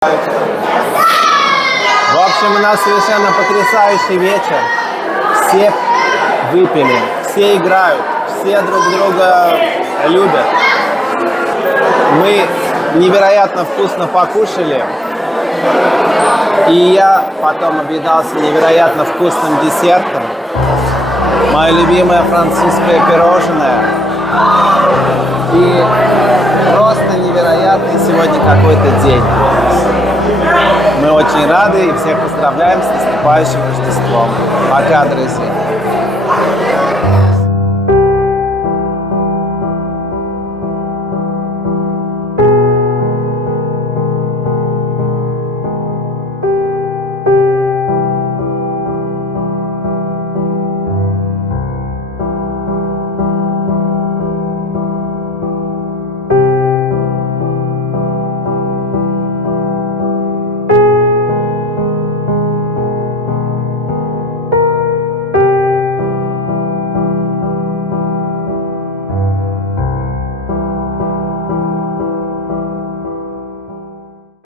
В общем, у нас совершенно потрясающий вечер. Все выпили, все играют, все друг друга любят. Мы невероятно вкусно покушали. И я потом объедался невероятно вкусным десертом. Мое любимое французское пирожное. И просто невероятный сегодня какой-то день. Мы очень рады и всех поздравляем с наступающим Рождеством. Пока, друзья.